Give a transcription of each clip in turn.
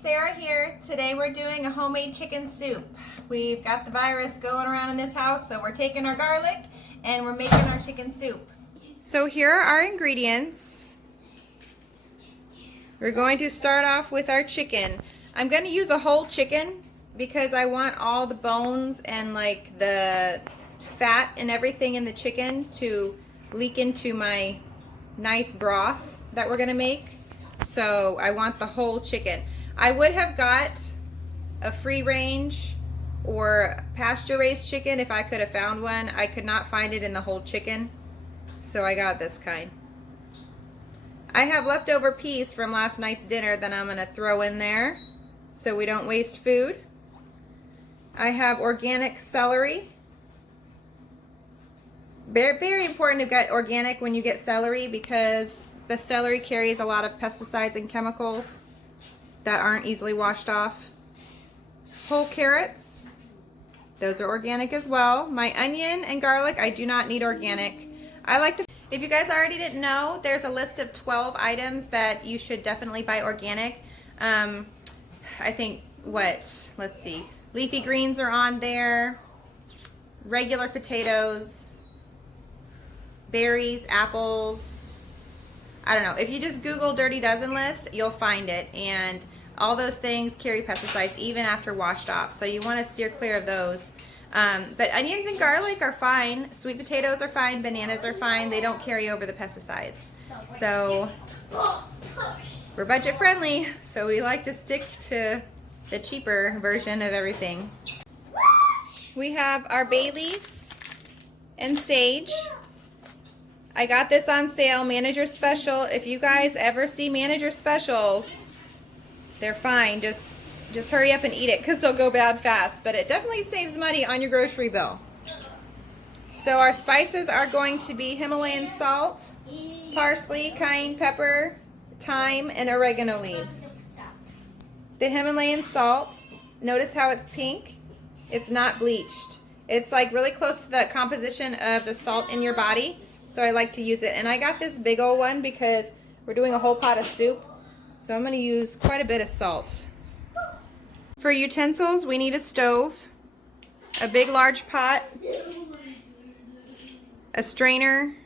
Sarah here. Today we're doing a homemade chicken soup. We've got the virus going around in this house, so we're taking our garlic and we're making our chicken soup. So here are our ingredients. We're going to start off with our chicken. I'm going to use a whole chicken because I want all the bones and like the fat and everything in the chicken to leak into my nice broth that we're going to make. So I want the whole chicken. I would have got a free range or pasture raised chicken if I could have found one. I could not find it in the whole chicken, so I got this kind. I have leftover peas from last night's dinner that I'm going to throw in there so we don't waste food. I have organic celery. Very, very important to get organic when you get celery because the celery carries a lot of pesticides and chemicals that aren't easily washed off. Whole carrots, those are organic as well. My onion and garlic, I do not need organic. I like to, if you guys already didn't know, there's a list of 12 items that you should definitely buy organic. I think, let's see, leafy greens are on there, regular potatoes, berries, apples. I don't know, if you just Google Dirty Dozen list, you'll find it, and all those things carry pesticides even after washed off, so you want to steer clear of those. But onions and garlic are fine, sweet potatoes are fine, bananas are fine, they don't carry over the pesticides. So we're budget friendly, so we like to stick to the cheaper version of everything. We have our bay leaves and sage. I got this on sale, manager special. If you guys ever see manager specials, they're fine. Just hurry up and eat it because they'll go bad fast. But it definitely saves money on your grocery bill. So our spices are going to be Himalayan salt, parsley, cayenne pepper, thyme, and oregano leaves. The Himalayan salt, notice how it's pink? It's not bleached. It's like really close to the composition of the salt in your body. So I like to use it. And I got this big old one because we're doing a whole pot of soup. So I'm going to use quite a bit of salt. For utensils, we need a stove, a big large pot, a strainer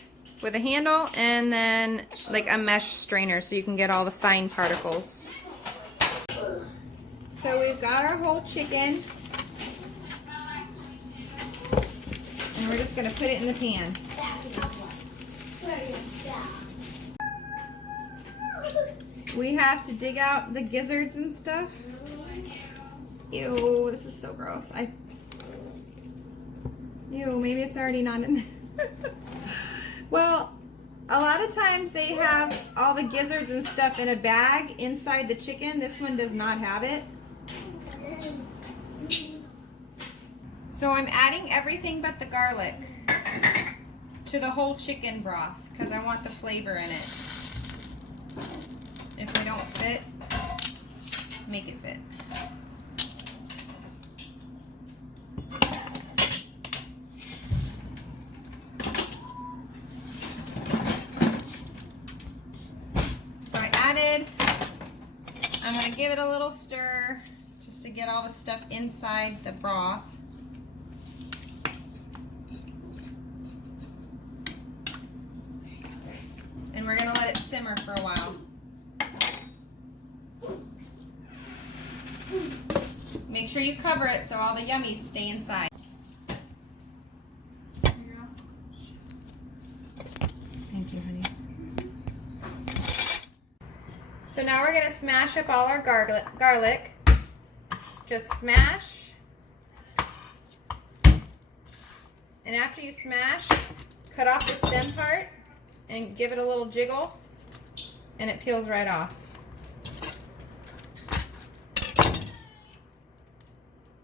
with a handle, and then like a mesh strainer so you can get all the fine particles. So we've got our whole chicken. And we're just going to put it in the pan. We have to dig out the gizzards and stuff. Ew, this is so gross. Ew, maybe it's already not in there. Well, a lot of times they have all the gizzards and stuff in a bag inside the chicken. This one does not have it. So I'm adding everything but the garlic to the whole chicken broth because I want the flavor in it. If they don't fit, make it fit. So I added, I'm going to give it a little stir just to get all the stuff inside the broth. And we're going to let it simmer for a while. Make sure you cover it so all the yummies stay inside. Thank you, honey. So now we're going to smash up all our garlic. Just smash. And after you smash, cut off the stem part and give it a little jiggle, and it peels right off.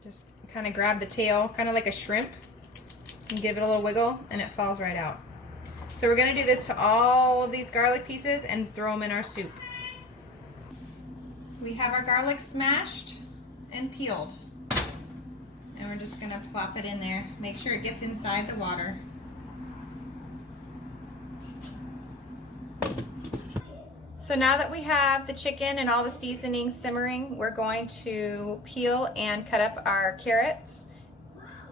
Just kind of grab the tail, kind of like a shrimp, and give it a little wiggle, and it falls right out. So we're going to do this to all of these garlic pieces and throw them in our soup. We have our garlic smashed and peeled. And we're just going to plop it in there. Make sure it gets inside the water. So now that we have the chicken and all the seasonings simmering, we're going to peel and cut up our carrots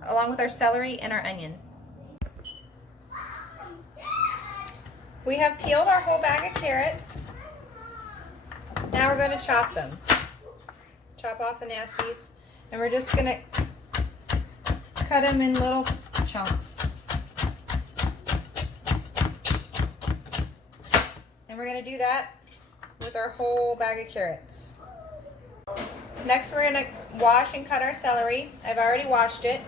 along with our celery and our onion. We have peeled our whole bag of carrots. Now we're going to chop them. Chop off the nasties, and we're just going to cut them in little chunks. And we're going to do that with our whole bag of carrots. Next, we're going to wash and cut our celery. I've already washed it.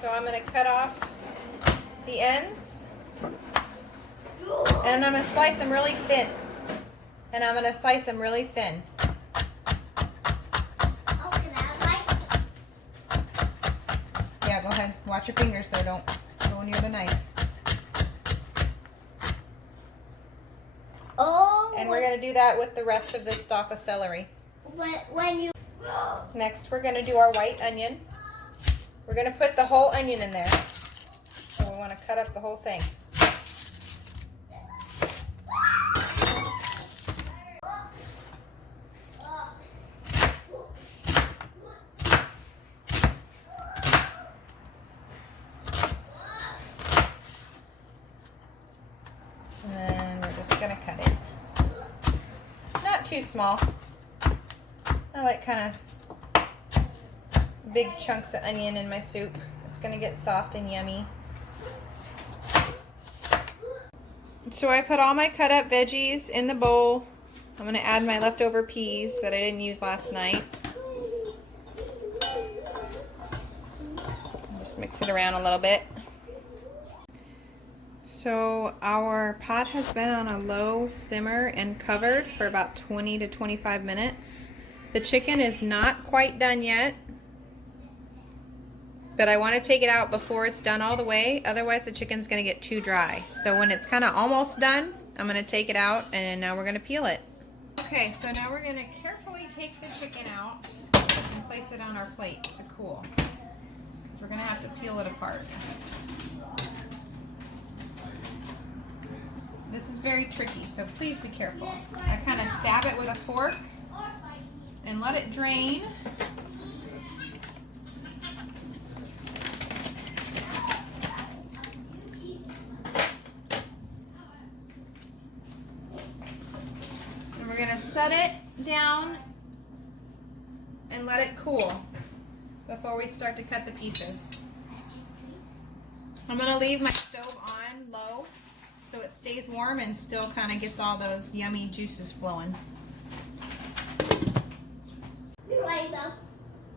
So I'm going to cut off the ends. And I'm going to slice them really thin. And I'm going to slice them really thin. Yeah, go ahead. Watch your fingers though. Don't go near the knife. Oh. And we're going to do that with the rest of this stalk of celery. When you... Next, we're going to do our white onion. We're going to put the whole onion in there. So we want to cut up the whole thing. And we're just going to cut it. Not too small. I like kind of big chunks of onion in my soup. It's going to get soft and yummy. So I put all my cut up veggies in the bowl. I'm going to add my leftover peas that I didn't use last night. Just mix it around a little bit. So our pot has been on a low simmer and covered for about 20 to 25 minutes. The chicken is not quite done yet, but I want to take it out before it's done all the way, otherwise the chicken's going to get too dry. So when it's kind of almost done, I'm going to take it out and now we're going to peel it. Okay, so now we're going to carefully take the chicken out and place it on our plate to cool, because we're going to have to peel it apart. This is very tricky, so please be careful. I kind of stab it with a fork and let it drain. And we're going to set it down and let it cool before we start to cut the pieces. I'm going to leave my stove on low so it stays warm and still kind of gets all those yummy juices flowing.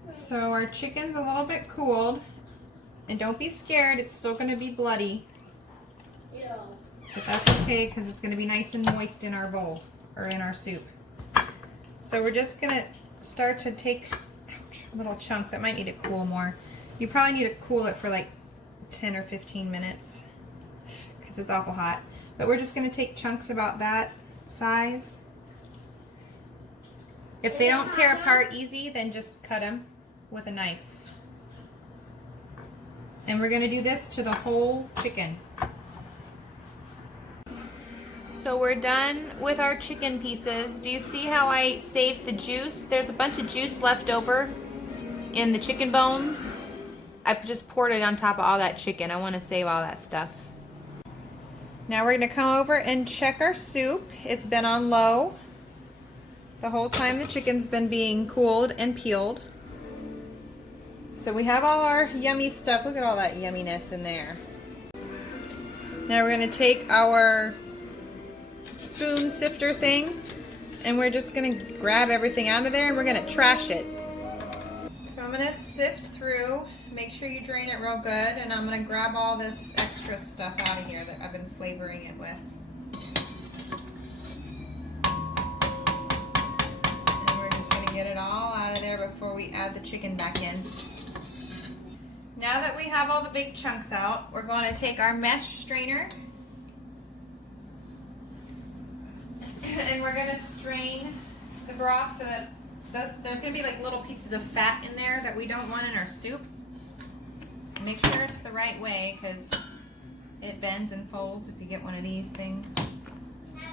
So our chicken's a little bit cooled, and don't be scared, it's still going to be bloody. But that's okay because it's going to be nice and moist in our bowl, or in our soup. So we're just going to start to take little chunks. It might need to cool more. You probably need to cool it for like 10 or 15 minutes because it's awful hot. But we're just going to take chunks about that size. If they don't tear apart easy, then just cut them with a knife. And we're going to do this to the whole chicken. So we're done with our chicken pieces. Do you see how I saved the juice? There's a bunch of juice left over in the chicken bones. I just poured it on top of all that chicken. I want to save all that stuff. Now we're going to come over and check our soup. It's been on low the whole time the chicken's been being cooled and peeled. So we have all our yummy stuff. Look at all that yumminess in there. Now we're going to take our spoon sifter thing and we're just going to grab everything out of there and we're going to trash it. So I'm going to sift through, make sure you drain it real good, and I'm going to grab all this extra stuff out of here that I've been flavoring it with. And we're just going to get it all out of there before we add the chicken back in. Now that we have all the big chunks out, we're going to take our mesh strainer and we're going to strain the broth so that there's going to be like little pieces of fat in there that we don't want in our soup. Make sure it's the right way because it bends and folds if you get one of these things.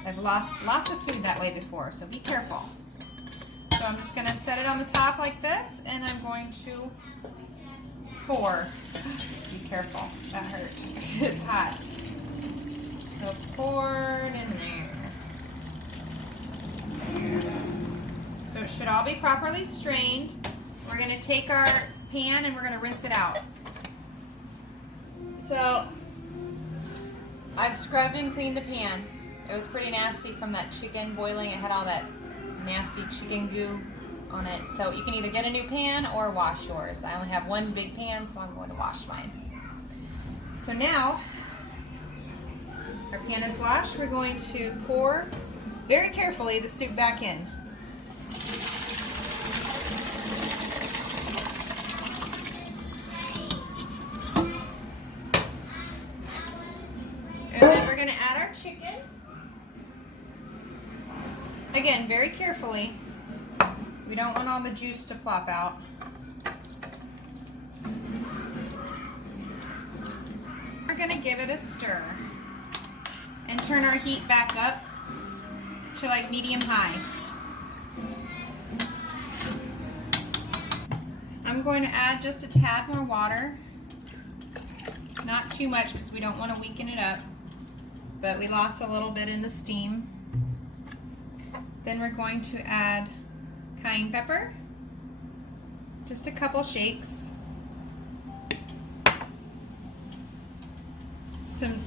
I've lost lots of food that way before, so be careful. So I'm just gonna set it on the top like this, and I'm going to pour. Be careful, that hurt. It's hot. So pour it in there. So it should all be properly strained. We're gonna take our pan and we're gonna rinse it out. So I've scrubbed and cleaned the pan. It was pretty nasty from that chicken boiling. It had all that nasty chicken goo on it. So you can either get a new pan or wash yours. I only have one big pan, so I'm going to wash mine. So now our pan is washed. We're going to pour very carefully the soup back in. And then we're going to add our chicken. Again, very carefully. We don't want all the juice to plop out. We're going to give it a stir and turn our heat back up to like medium high. I'm going to add just a tad more water. Not too much because we don't want to weaken it up, but we lost a little bit in the steam. Then we're going to add cayenne pepper, just a couple shakes, some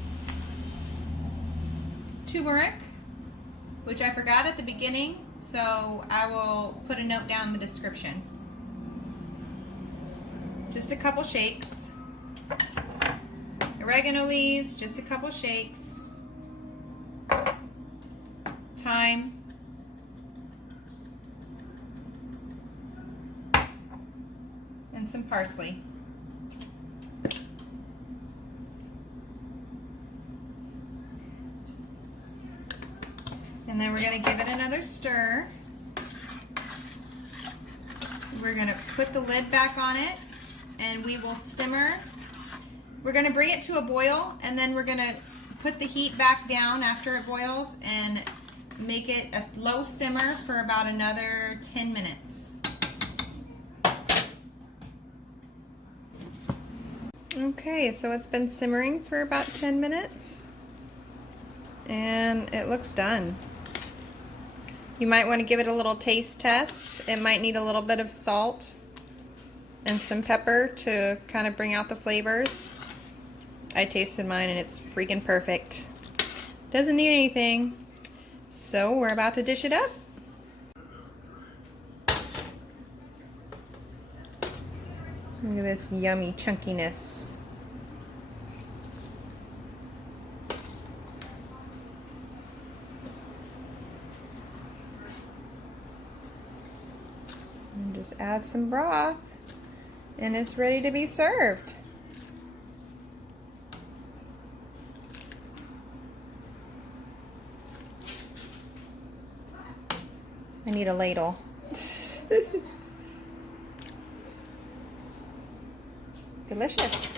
turmeric, which I forgot at the beginning, so I will put a note down in the description. Just a couple shakes. Oregano leaves, just a couple shakes. Thyme. And some parsley. And then we're going to give it another stir. We're going to put the lid back on it and we will simmer. We're going to bring it to a boil and then we're going to put the heat back down after it boils and make it a low simmer for about another 10 minutes. Okay, so it's been simmering for about 10 minutes and it looks done. You might want to give it a little taste test. It might need a little bit of salt and some pepper to kind of bring out the flavors. I tasted mine and it's freaking perfect. Doesn't need anything. So we're about to dish it up. Look at this yummy chunkiness. And just add some broth and it's ready to be served. I need a ladle. Delicious.